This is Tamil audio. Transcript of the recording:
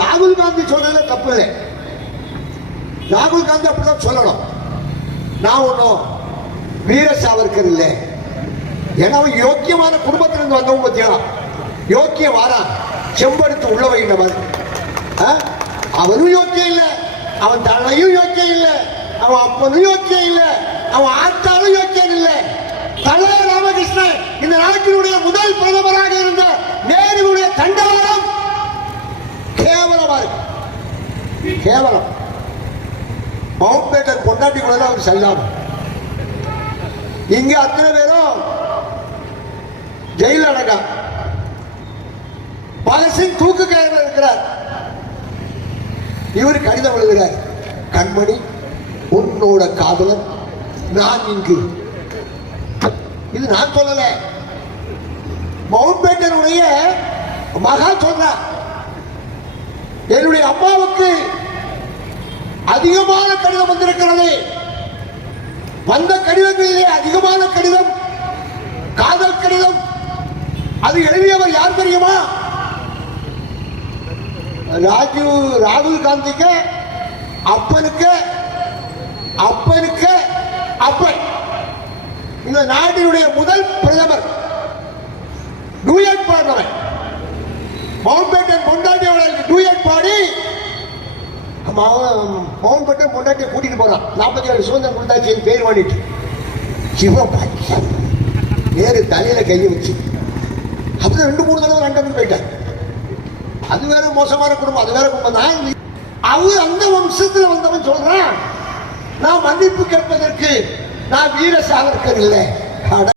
ராகுல் காந்தி சொல்றதுல தப்பு இல்லை. ராகுல் காந்தி அப்படிதான் சொல்லணும். நான் ஒன்றும் வீர சாவர்கர் இல்லை. ஏன்னா அவன் யோக்கியமான குடும்பத்திலிருந்து வந்தவங்க பத்தியா யோக்கிய வாரான் செம்படுத்து உள்ள வைந்தவன். அவனும் யோக்கியம் இல்லை, அவன் தலையும் யோக்கியம் இல்லை, அவன் அப்பனும் யோக்கியம் இல்லை, அவன் ஆத்தாலும் யோக்கியம் இல்லை. தலை ராமகிருஷ்ணன் இந்த நாட்டினுடைய முதல் பிரதமராக இருந்த நேருடைய தண்டவாளம் கேவலமா இருக்கு. கேவலம். மவுண்ட் பேட்டன் பொண்டாட்டி கூட அவர் செல்லாம. இங்க அத்தனை பேரும் ஜெயில அடங்கா. பகத்சிங் தூக்கு கயிறுல இருக்கிறார். இவர் கடிதம் எழுதுகிறார். கண்மணி, உன்னோட காதலன் நான் இங்கு. இது நான் சொல்லல, மவுண்ட் பேட்டனுடைய மகா சொல்றார். என்னுடைய அம்மாவுக்கு அதிகமான கடிதம் வந்திருக்கிறது. வந்த கடிதங்களிலே அதிகமான கடிதம் காதல் கடிதம். அது எழுதியவர் யார் தெரியுமா? ராகுல் காந்திக்கு அப்பனுக்கு அப்பனுக்கு அப்பன். இந்த நாட்டினுடைய முதல் பிரதமர் டூயட் பாடினவன். மவுண்ட் பேட்டன் பொண்டாட்டியோட டூயட் பாடி மவுண்ட் பேட்டன் பொண்டாட்டியை கூட்டிட்டு போறான். 47 சுதந்திரம் கொடுத்தாச்சு பேர் வாடிட்டு சிவபாக்கி நேரு தலையில கையை வச்சு அப்படி 2-3 தடவை லண்டன் போயிட்டார். அது வேற மோசமான குடும்பம், அது வேற குடும்பம் தான். அவர் அந்த வம்சத்தில் வந்தவன் சொல்றான், நான் மன்னிப்பு கேட்பதற்கு நான் வீர சாவர்கர் இல்லை.